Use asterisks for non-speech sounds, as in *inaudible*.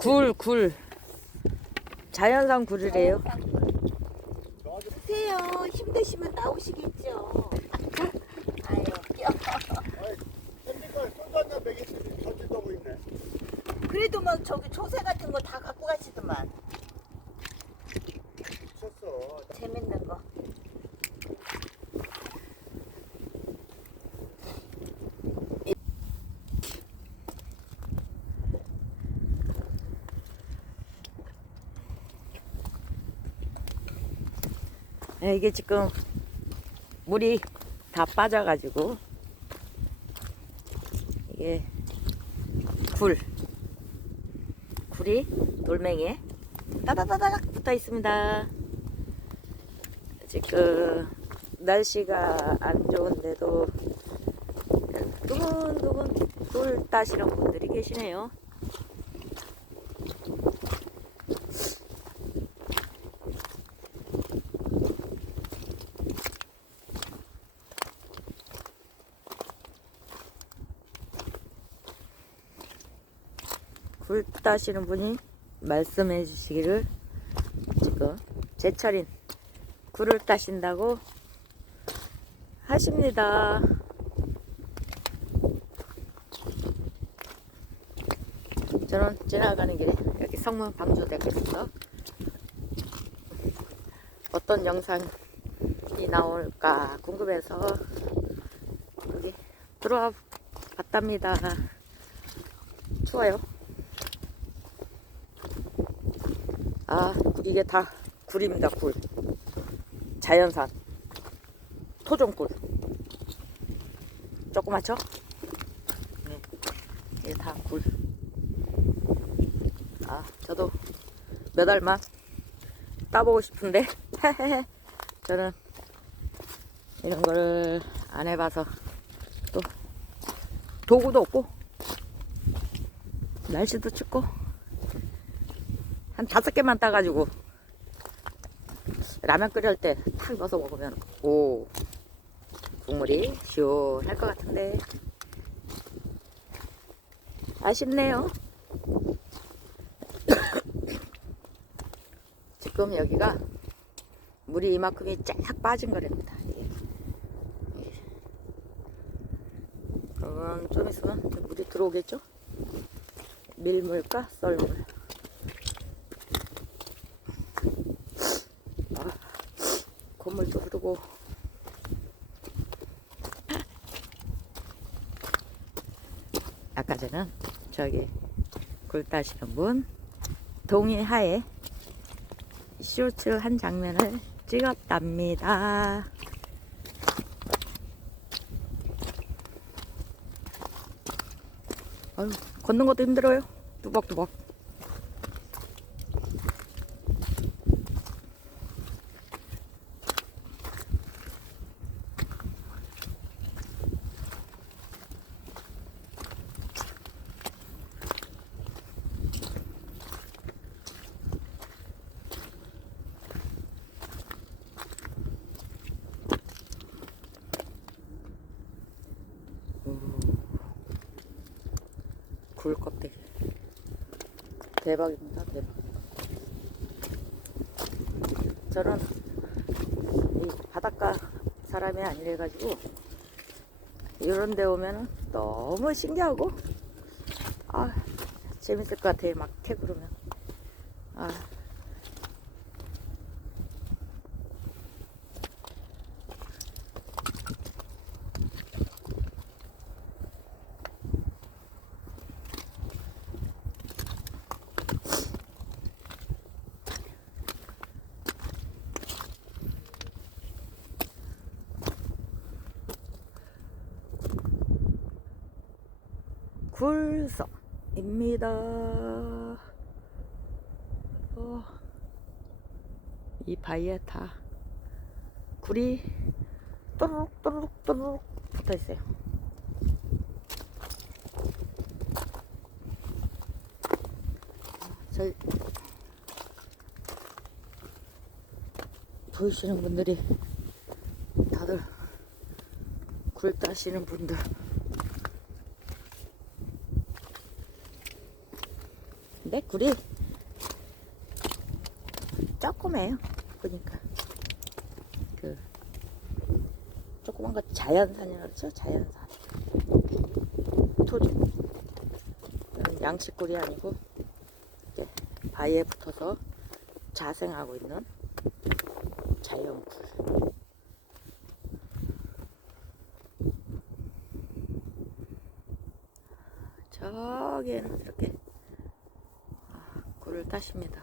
굴, 굴. 자연산 굴이래요. 드세요. 힘드시면 나오시겠죠. 아유, 있네. 그래도 막 저기 조세 같은 거 다 갖고 가시더만. 미쳤어. 재밌는 거. 네, 이게 지금 물이 다 빠져가지고 이게 굴 굴이 돌멩이에 따다다닥 붙어 있습니다. 지금 날씨가 안 좋은데도 두근두근 굴 따시는 분들이 계시네요. 굴 따시는 분이 말씀해 주시기를 지금 제철인 굴을 따신다고 하십니다. 저는 지나가는 길에 여기 성문 있어 어떤 영상이 나올까 궁금해서 여기 들어와 봤답니다. 추워요. 아, 이게 다 굴입니다, 굴. 자연산. 토종굴. 조그맣죠? 네. 이게 다 굴. 아, 저도 몇 알만 따보고 싶은데, *laughs* 저는 이런 거를 안 해봐서 또 도구도 없고, 날씨도 춥고, 한 다섯 개만 따가지고 라면 끓일 때 탁 넣어서 먹으면 오 국물이 시원할 것 같은데 아쉽네요. *coughs* 지금 여기가 물이 이만큼이 쫙 빠진 거랍니다. 이게. 예. 그러면 좀 있으면 물이 들어오겠죠? 밀물과 썰물. 흐르고 아까 전에 저기 굴 따시는 분 동의하에 쇼츠 한 장면을 찍었답니다. 아유, 걷는 것도 힘들어요. 뚜벅뚜벅. 굴 껍데기 대박입니다 대박. 저는 이 바닷가 사람이 아니래 가지고 이런 데 오면 너무 신기하고 아 재밌을 것 같아요 막 캐부르면. 아 굴성입니다. 어, 이 바위에 다 굴이 또르륵 또르륵 또르륵 붙어 있어요. 저희 보이시는 분들이 다들 굴 따시는 분들 근데 굴이 조그매요. 보니까 그 조그만 거 자연산이라 그러죠. 자연산. 토종. 양식굴이 아니고 이제 바위에 붙어서 자생하고 있는 자연굴. 저기에는 이렇게 따십니다.